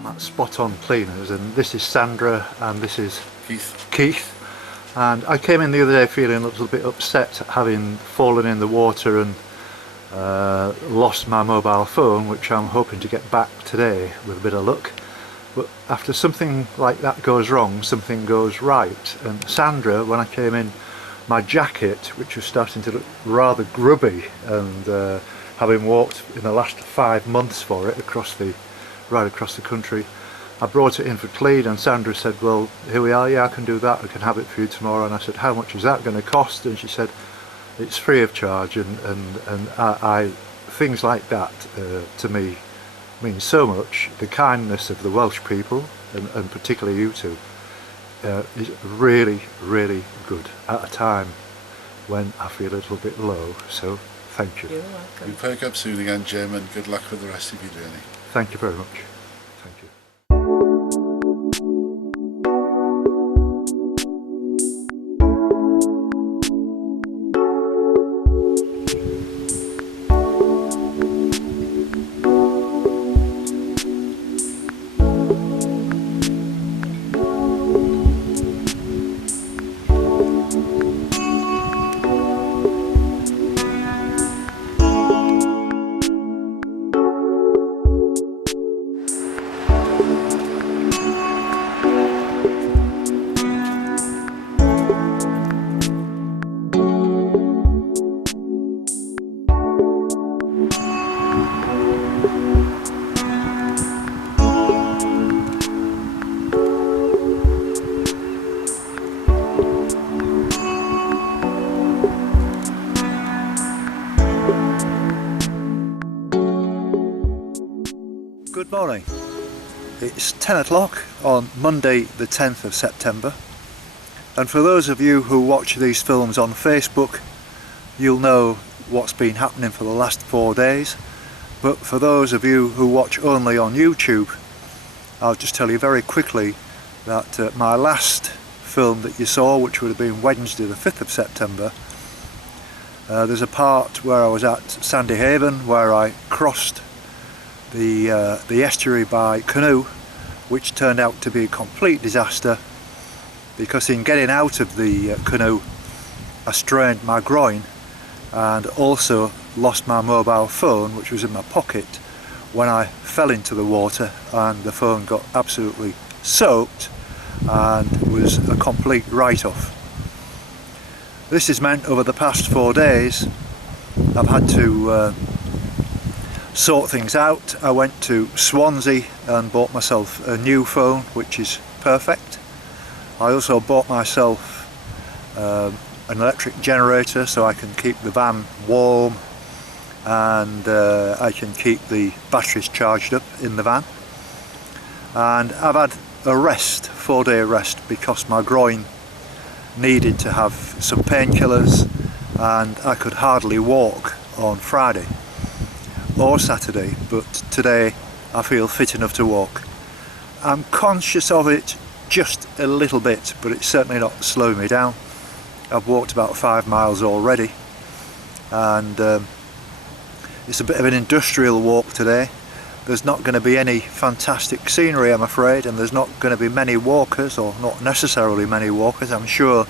I'm at Spot On Cleaners, and this is Sandra and this is Keith. And I came in the other day feeling a little bit upset, having fallen in the water and lost my mobile phone, which I'm hoping to get back today with a bit of luck. But after something like that goes wrong, something goes right. And Sandra, when I came in, my jacket, which was starting to look rather grubby, and having walked in the last 5 months for it right across the country, I brought it in for clean, and Sandra said, well, here we are, yeah, I can do that, I can have it for you tomorrow. And I said, how much is that going to cost? And she said, it's free of charge. And things like that to me mean so much. The kindness of the Welsh people, and particularly you two, is really, really good at a time when I feel a little bit low. So thank you. You're welcome. You perk up soon again, Jim, and good luck with the rest of your journey. Thank you very much. Thank you. Good morning. It's 10 o'clock on Monday the 10th of September, and for those of you who watch these films on Facebook, you'll know what's been happening for the last 4 days. But for those of you who watch only on YouTube, I'll just tell you very quickly that my last film that you saw, which would have been Wednesday the 5th of September, there's a part where I was at Sandy Haven where I crossed the estuary by canoe, which turned out to be a complete disaster, because in getting out of the canoe I strained my groin and also lost my mobile phone, which was in my pocket, when I fell into the water, and the phone got absolutely soaked and was a complete write-off. This has meant over the past 4 days I've had to sort things out. I went to Swansea and bought myself a new phone, which is perfect. I also bought myself an electric generator so I can keep the van warm, and I can keep the batteries charged up in the van. And I've had a rest, 4-day rest, because my groin needed to have some painkillers, and I could hardly walk on Friday or Saturday, but today I feel fit enough to walk. I'm conscious of it just a little bit, but it's certainly not slowing me down. I've walked about 5 miles already, and it's a bit of an industrial walk today. There's not going to be any fantastic scenery, I'm afraid, and there's not going to be many walkers, or not necessarily many walkers. I'm sure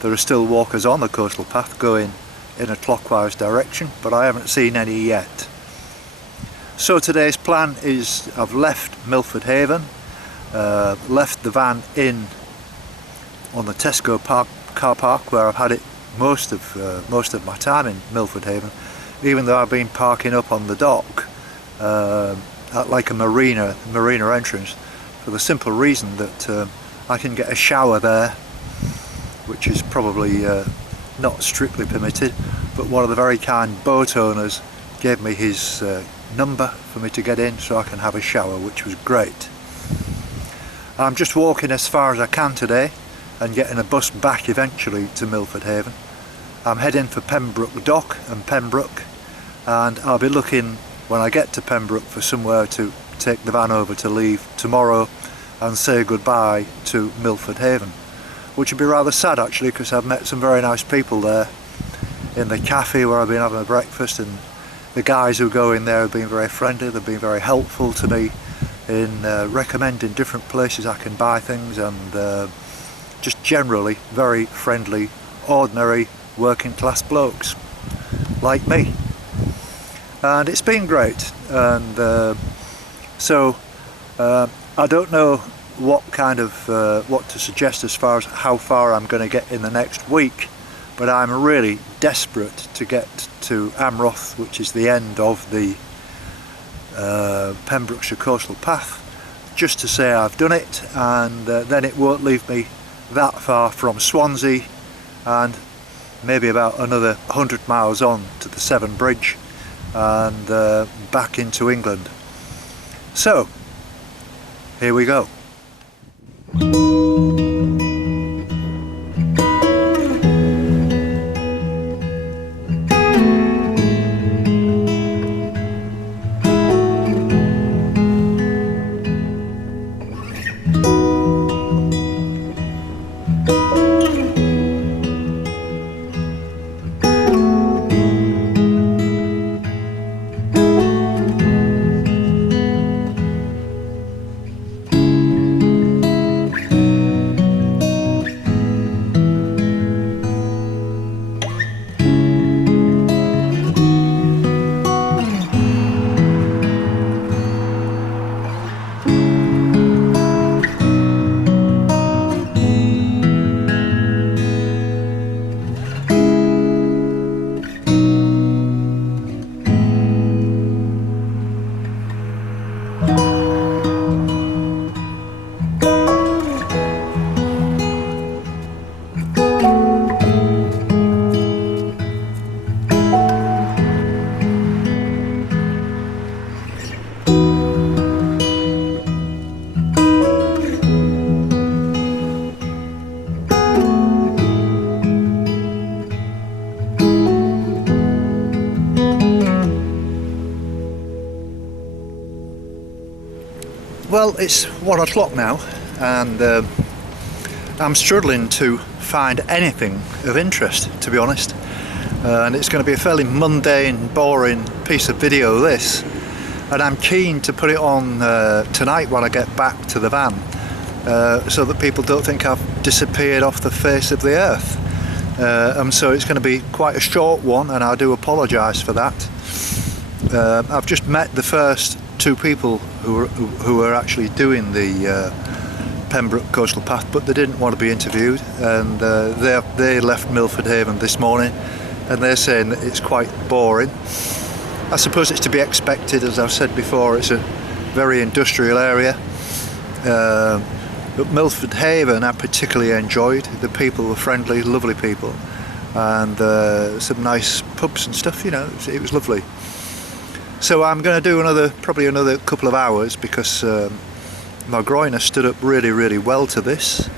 there are still walkers on the coastal path going in a clockwise direction, but I haven't seen any yet. So today's plan is, I've left Milford Haven, left the van in on the Tesco car park, where I've had it most of my time in Milford Haven, even though I've been parking up on the dock at like a marina entrance, for the simple reason that I can get a shower there, which is probably not strictly permitted, but one of the very kind boat owners gave me his number for me to get in so I can have a shower, which was great. I'm just walking as far as I can today and getting a bus back eventually to Milford Haven. I'm heading for Pembroke Dock and Pembroke, and I'll be looking when I get to Pembroke for somewhere to take the van over to leave tomorrow and say goodbye to Milford Haven, which would be rather sad actually, because I've met some very nice people there in the cafe where I've been having a breakfast, and the guys who go in there have been very friendly, they've been very helpful to me in recommending different places I can buy things, and just generally very friendly, ordinary working class blokes like me. And it's been great, and so I don't know what kind of what to suggest as far as how far I'm going to get in the next week, but I'm really desperate to get to Amroth, which is the end of the Pembrokeshire Coastal Path, just to say I've done it, and then it won't leave me that far from Swansea, and maybe about another 100 miles on to the Severn Bridge and back into England. So here we go. Well, it's 1 o'clock now, and I'm struggling to find anything of interest, to be honest, and it's going to be a fairly mundane, boring piece of video, this, and I'm keen to put it on tonight when I get back to the van, so that people don't think I've disappeared off the face of the earth. And so it's going to be quite a short one, and I do apologise for that. I've just met the first 2 people who are actually doing the Pembroke Coastal Path, but they didn't want to be interviewed, and they left Milford Haven this morning, and they're saying that it's quite boring. I suppose it's to be expected, as I've said before. It's a very industrial area, but Milford Haven I particularly enjoyed. The people were friendly, lovely people, and some nice pubs and stuff, you know. It was lovely. So I'm going to do probably another couple of hours, because my groin has stood up really, really well to this.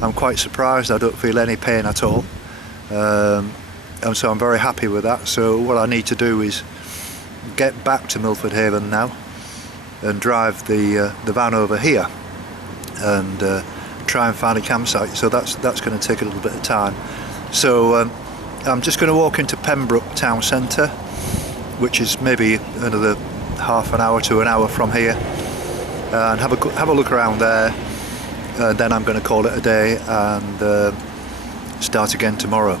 I'm quite surprised. I don't feel any pain at all, and so I'm very happy with that. So what I need to do is get back to Milford Haven now and drive the van over here and try and find a campsite. So that's going to take a little bit of time. So I'm just going to walk into Pembroke town centre, which is maybe another half an hour to an hour from here, and have a look around there. Then I'm going to call it a day and start again tomorrow.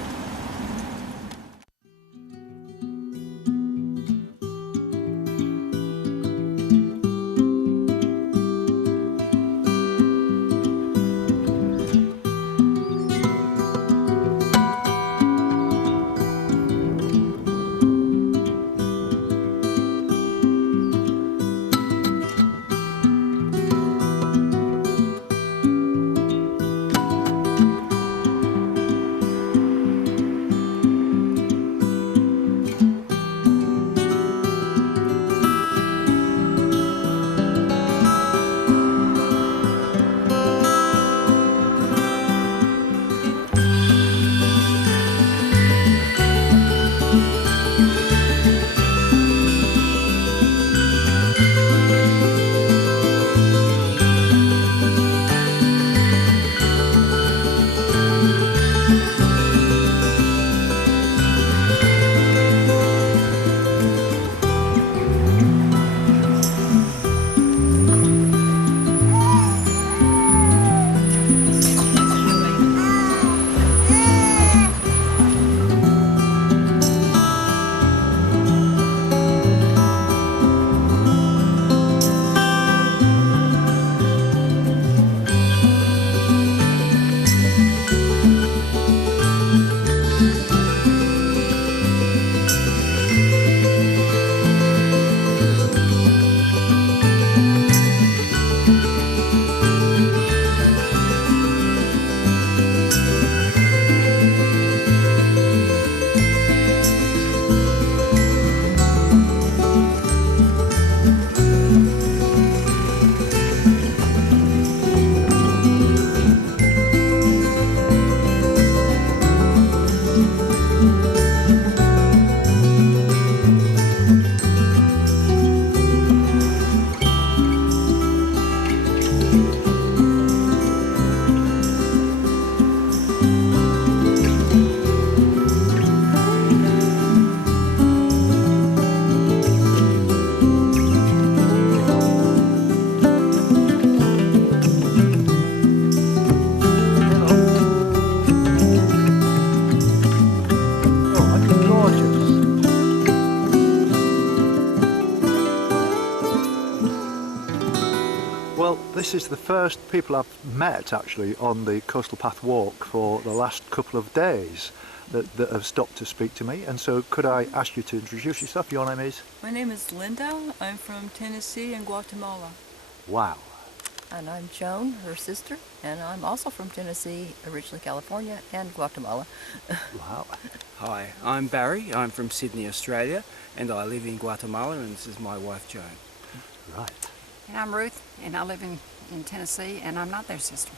Well, this is the first people I've met actually on the Coastal Path walk for the last couple of days that have stopped to speak to me. And so could I ask you to introduce yourself? Your name is? My name is Linda. I'm from Tennessee and Guatemala. Wow. And I'm Joan, her sister, and I'm also from Tennessee, originally California, and Guatemala. Wow. Hi, I'm Barry. I'm from Sydney, Australia, and I live in Guatemala, and this is my wife, Joan. Right. And I'm Ruth, and I live in Tennessee, and I'm not their sister.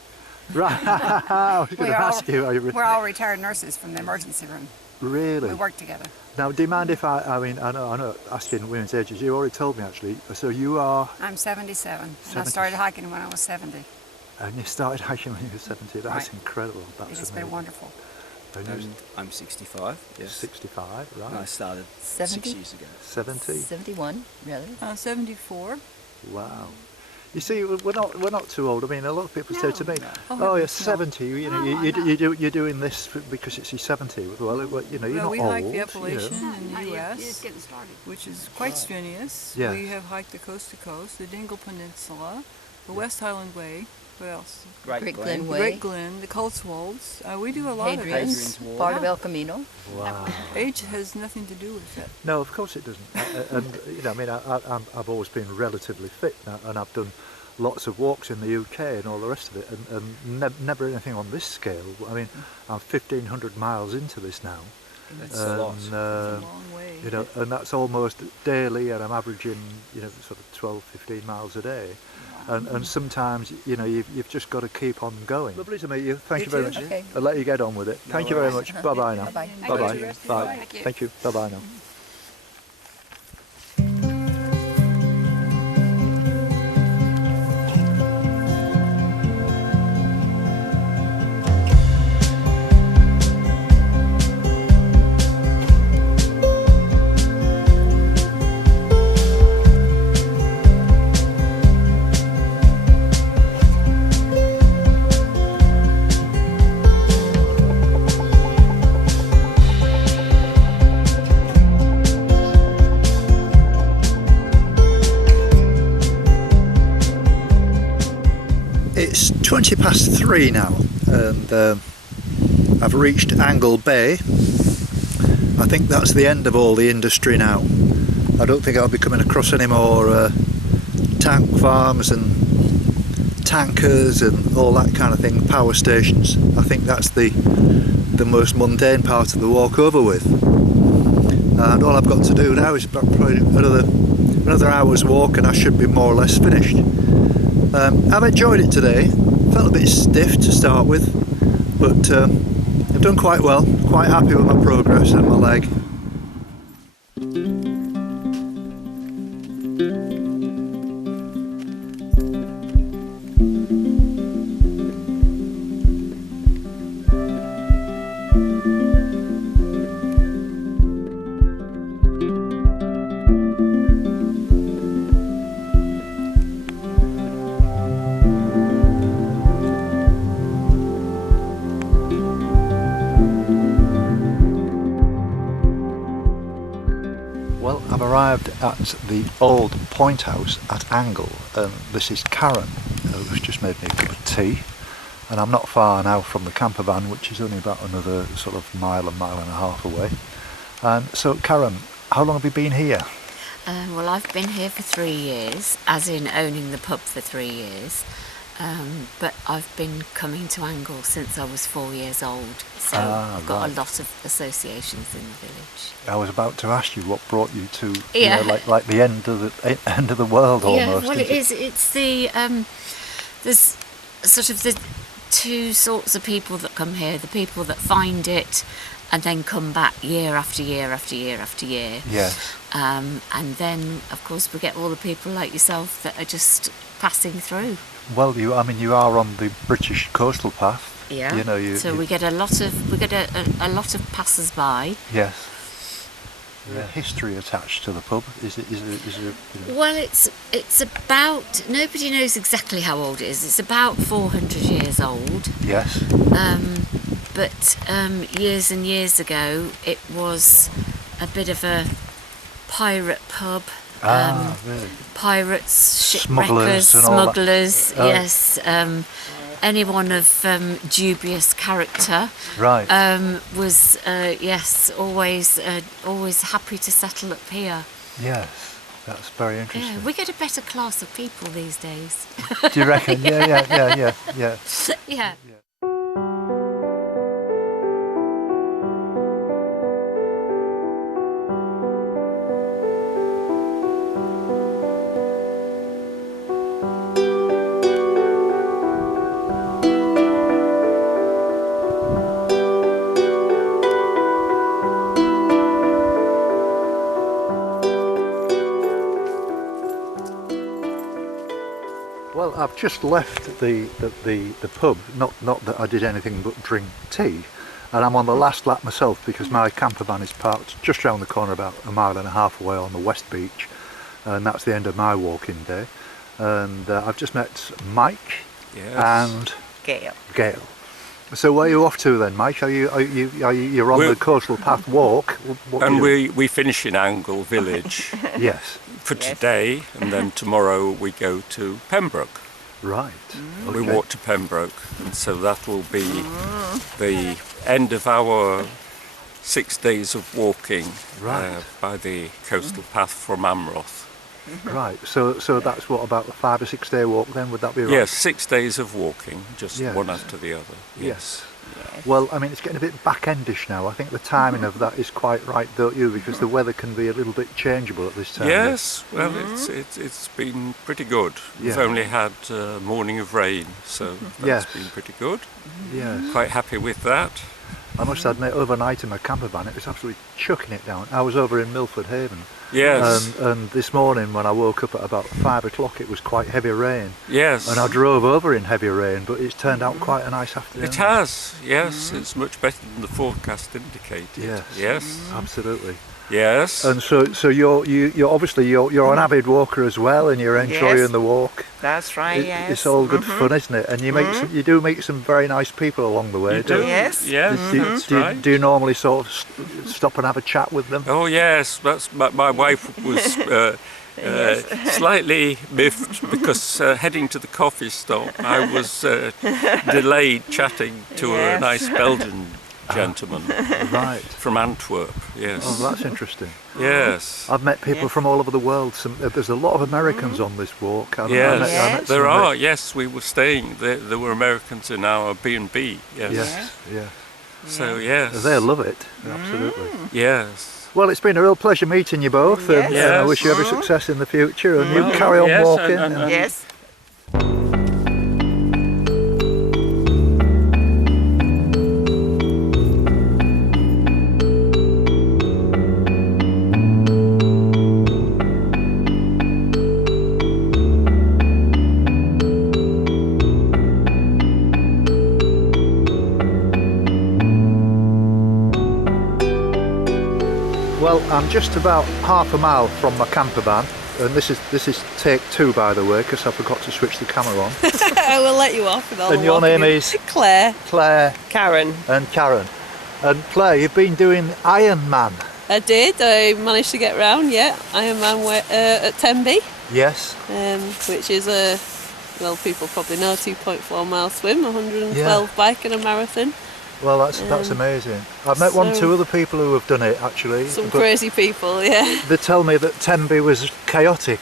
Right. I was going to ask you. We're all retired nurses from the emergency room. Really? We work together. Now, do you mind if I know, asking women's ages, you already told me actually, so you are... I'm 77, and I 70. started hiking when I was 70. And you started hiking when you were 70, that's Right. incredible, that's It has amazing. been wonderful. And you And I'm 65, yes. 65, And I right. started 70? 6 years ago. 70, 71, rather. 74. wow. You see, we're not too old. I mean, a lot of people say to me, No. "Oh, you're no. 70. You know, No, you're doing this because it's your 70." Well, you know, you're Well, not we old. hike the you know. Appalachian in the You're U.S., just getting started. which is quite strenuous. Yes. We have hiked the coast to coast, the Dingle Peninsula, the West Highland Way. What else? Great Glen The Way, Great Glen, the Cotswolds. We do a lot of Hadrian's, things. Hadrian's Wall. part of El Camino. Wow. Age has nothing to do with it. No, of course it doesn't. And you know, I mean, I've always been relatively fit, and I've done lots of walks in the UK and all the rest of it, and never anything on this scale. I mean, I'm 1,500 miles into this now. That's a lot. It's a And, long way. you know, and that's almost daily, and I'm averaging, you know, sort of 12, 15 miles a day. And sometimes, you know, you've just got to keep on going. Lovely to meet you. Thank You you very too. much. Okay. I'll let you get on with it. Thank you very much. Bye-bye now. Bye-bye. Bye-bye. Thank you. Bye. Thank you. Thank you. Bye-bye now. It's 3:20 now, and I've reached Angle Bay. I think that's the end of all the industry now. I don't think I'll be coming across any more tank farms and tankers and all that kind of thing, power stations. I think that's the most mundane part of the walk over with. And all I've got to do now is probably another hour's walk, and I should be more or less finished. I've enjoyed it today. Felt a bit stiff to start with, but I've done quite well. Quite happy with my progress and my leg. Well, I've arrived at the old point house at Angle, and this is Karen, who's just made me a cup of tea, and I'm not far now from the camper van, which is only about another sort of mile and a half away. And so, Karen, how long have you been here? Well, I've been here for 3 years, as in owning the pub for 3 years. But I've been coming to Angle since I was 4 years old, so I've got right. a lot of associations in the village. I was about to ask you what brought you to, Yeah. you know, like the end of the world almost. Yeah, well, it isn't is. It's the there's sort of the two sorts of people that come here: the people that find it and then come back year after year after year after year. Yes. And then, of course, we get all the people like yourself that are just passing through. Well, you are on the British Coastal Path. Yeah. You know, so we get a lot of passers-by. Yes. The history attached to the pub is it? You know, Well, it's about, nobody knows exactly how old it is. It's about 400 years old. yes. But years and years ago, it was a bit of a pirate pub. Really? Pirates, Smugglers shipwreckers, and all that. smugglers, yes. Anyone of dubious character Right. was, yes, always happy to settle up here. Yes, that's very interesting. Yeah, we get a better class of people these days. Do you reckon? Yeah. Yeah. Well, I've just left the pub, not that I did anything but drink tea, and I'm on the last lap myself because my camper van is parked just round the corner about a mile and a half away on the West Beach, and that's the end of my walking day. And I've just met Mike and Gail. So where are you off to then, Mike? You're on the coastal path walk? And we finish in Angle Village Yes. for today, and then tomorrow we go to Pembroke. Right. We Okay. walk to Pembroke, and so that will be the end of our 6 days of walking Right. by the coastal path from Amroth. Right. So that's what, about a 5 or 6 day walk then? Would that be right? Yes, 6 days of walking, just Yes. one after the other. Yes. Well, I mean, it's getting a bit back-endish now. I think the timing of that is quite right, don't you? Because the weather can be a little bit changeable at this time. Yes, well, it's been pretty good. We've Yeah. only had a morning of rain, so that's Yes. been pretty good. Yes. Quite happy with that. I must admit, overnight in my camper van, it was absolutely chucking it down. I was over in Milford Haven. Yes, And this morning when I woke up at about 5 o'clock, it was quite heavy rain. yes. And I drove over in heavy rain, but it's turned out quite a nice afternoon. It has, yes. It's much better than the forecast indicated. Yes. Yes. Absolutely. Yes. And so you're obviously you're an avid walker as well, and you're enjoying Yes. the walk. That's right, yes. It's all good fun, isn't it? And you do meet some very nice people along the way. You don't do? you? Yes. Yes, that's right. Do you normally sort of stop and have a chat with them? Oh yes, that's my wife was slightly miffed because heading to the coffee stop I was delayed chatting to a Yes. nice Belgian gentleman Right. from Antwerp. Yes. Oh, that's interesting. Yes. I've met people from all over the world. There's a lot of Americans on this walk. I Yes, met there some are. Yes, we were staying. There were Americans in our B&B. Yes. Yes, yeah. So yes. They love it. Absolutely. Yes. Well, it's been a real pleasure meeting you both, and I wish you every success in the future. And you carry on Yes, walking. and- Yes. Well, I'm just about half a mile from my camper van, and this is take 2, by the way, because I forgot to switch the camera on. I will let you off with all And the your walking name in. is? Claire. Claire Karen. and Karen. And Claire, you've been doing Iron Man. I did. I managed to get round. Yeah, Ironman at Tenby, Yes. which is a well, people probably know 2.4 mile swim, 112 bike, and a marathon. Well, that's amazing. I've met 2 other people who have done it actually. Some but crazy people. Yeah. They tell me that Tenby was chaotic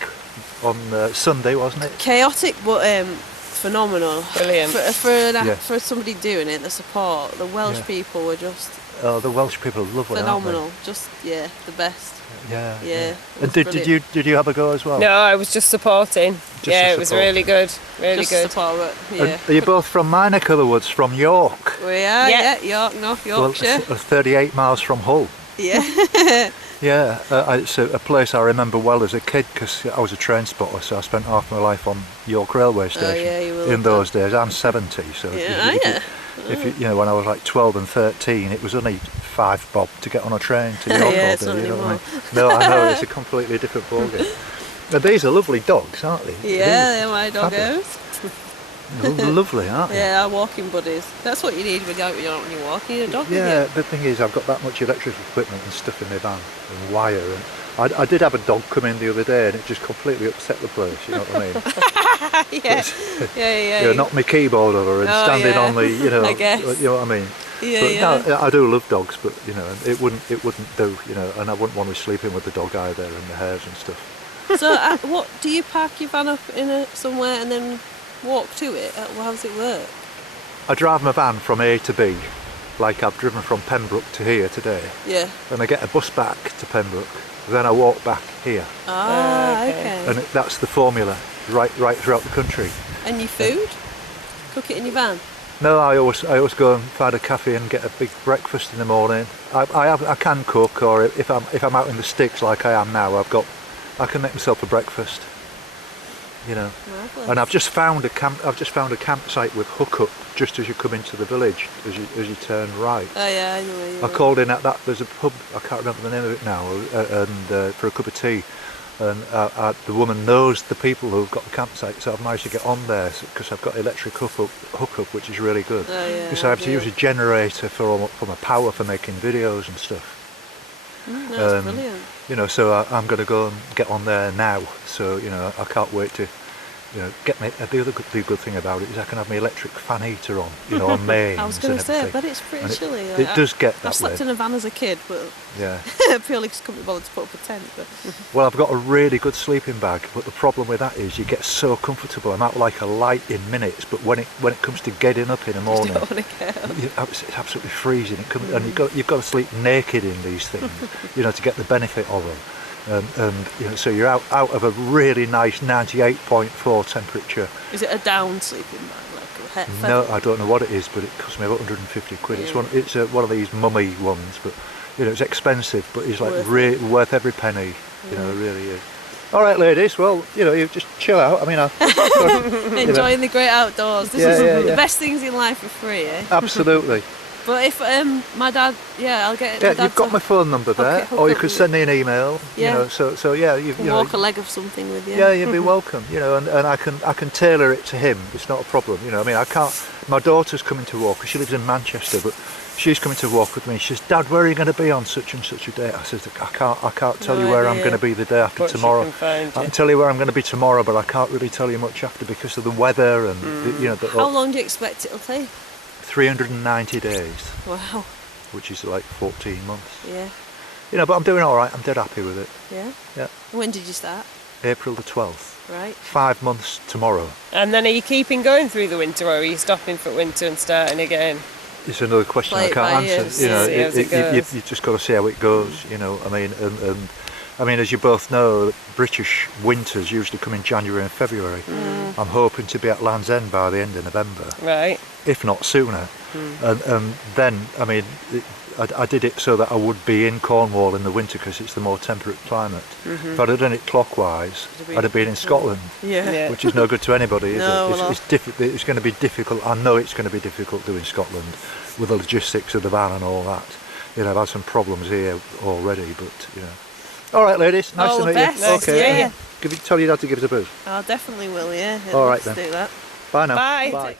on Sunday, wasn't it? Chaotic, but phenomenal. Brilliant. For somebody doing it, the support, the Welsh Yeah. people were just Oh, the Welsh people are lovely, phenomenal. Just the best. aren't they? Yeah. Yeah. And It did was you have a go as well? No, I was just supporting. Just yeah, to it was support. really good. Really Just good. support it. And Yeah. are you both from my neck of the woods, from York? We are. Yeah. Yeah. York, North Well, Yorkshire. 38 miles from Hull. Yeah. Yeah, it's a place I remember well as a kid because I was a train spotter, so I spent half my life on York railway station yeah, you will in have those days. I'm 70, so Yeah, if you know, when I was like 12 and 13, it was only 5 bob to get on a train to York Yeah, all it's day. not You know what I mean? anymore. No, I know, it's a completely different ballgame. But these are lovely dogs, aren't they? Yeah, they're my Fabulous. doggos. They're lovely, aren't they? Yeah, our walking buddies. That's what you need when you're walking. You need a dog Yeah, with the thing is, I've got that much electrical equipment and stuff in my van, and wire, and I did have a dog come in the other day and it just completely upset the place, you know what I mean? Yeah. You know, knocked my keyboard over and standing on the, you know, I guess. you know what I mean? Yeah, No, I do love dogs, but you know, it wouldn't do, you know, and I wouldn't want to sleep in with the dog either and the hares and stuff. So, what do you park your van up in somewhere and then walk to it? How does it work? I drive my van from A to B, like I've driven from Pembroke to here today. Yeah. Then I get a bus back to Pembroke, then I walk back here. Okay. And that's the formula, right throughout the country. And your food? Cook it in your van? No, I always go and find a cafe and get a big breakfast in the morning. I can cook, or if I'm out in the sticks like I am now, I can make myself a breakfast. You know. Marvellous. And I've just found a campsite with hookup just as you come into the village, as you turn right. Oh yeah, I know where you I called in at that. There's a pub, I can't remember the name of it now, and for a cup of tea. And the woman knows the people who've got the campsite, so I've managed to get on there because I've got electric hookup, which is really good. Oh, yeah, because I have to use a generator for my power for making videos and stuff. That's brilliant. You know, so I'm going to go and get on there now. So you know, I can't wait to, you know, get me. The good thing about it is I can have my electric fan heater on, you know, on mains. I was going to say, everything. but it's pretty And chilly. It does get that I slept way. in a van as a kid, but Yeah. purely because I couldn't be bothered to put up a tent. But Well, I've got a really good sleeping bag, but the problem with that is you get so comfortable. I'm out like a light in minutes, but when it comes to getting up in the morning, don't want to get up. it's absolutely freezing. And you've got to sleep naked in these things, you know, to get the benefit of them. And you know, so you're out of a really nice 98.4 temperature. Is it a down sleeping bag, like a No, I don't know what it is, but it cost me about 150 quid. Yeah. It's one of these mummy ones, but you know, it's expensive, but it's like worth every penny. You know, it really is. All right, ladies. Well, you know, you just chill out. I mean, enjoying the great outdoors. This is the best things in life are free, eh? Absolutely. But if my dad, I'll get. Yeah, my dad you've got to my phone number there, hook or you up could with send me an email. Yeah. You know, so yeah, you know, walk a leg of something with you. Yeah, you'd be welcome. You know, and I can tailor it to him. It's not a problem. You know, I mean, I can't. My daughter's coming to walk. She lives in Manchester, but she's coming to walk with me. She says, "Dad, where are you going to be on such and such a day?" I said, "I can't tell you where I'm going to be the day after But tomorrow. she can find I you. can tell you where I'm going to be tomorrow, but I can't really tell you much after because of the weather and you know." How long do you expect it'll take? 390 days, Wow. which is like 14 months. Yeah. You know, but I'm doing all right. I'm dead happy with it. Yeah. Yeah. When did you start? April the 12th. Right. 5 months tomorrow. And then are you keeping going through the winter, or are you stopping for winter and starting again? It's another question Play I it can't by ear, answer. You know, see how it goes. you've just got to see how it goes. You know, I mean, and I mean, as you both know, British winters usually come in January and February. I'm hoping to be at Land's End by the end of November, Right. if not sooner. And then, I mean, I did it so that I would be in Cornwall in the winter because it's the more temperate climate. If I'd have done it clockwise, I'd have been in Scotland, Yeah. which is no good to anybody, is No, it? well, It's going to be difficult. I know it's going to be difficult doing Scotland with the logistics of the van and all that. You know, I've had some problems here already, but you know. All right, ladies. Nice All to the meet best. you. Nice, Okay. yeah. Tell your dad to give us a buzz. I definitely will. Yeah. All right, Let's then. do that. Bye now. Bye. Bye.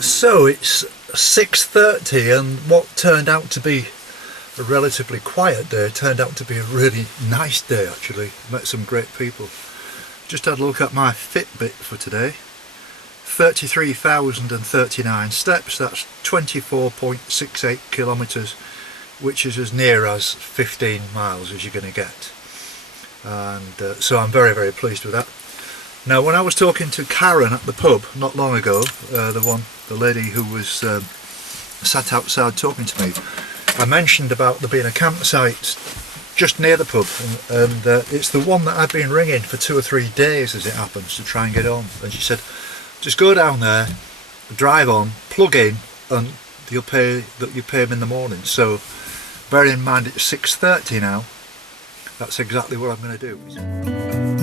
So it's 6:30 and what turned out to be a relatively quiet day turned out to be a really nice day actually. Met some great people. Just had a look at my Fitbit for today. 33,039 steps, that's 24.68 kilometres, which is as near as 15 miles as you're going to get. And so I'm very, very pleased with that. Now, when I was talking to Karen at the pub not long ago, the lady who was sat outside talking to me, I mentioned about there being a campsite just near the pub, and it's the one that I've been ringing for 2 or 3 days as it happens to try and get on. And she said, just go down there, drive on, plug in, and you pay them in the morning. So bearing in mind it's 6:30 now, that's exactly what I'm going to do.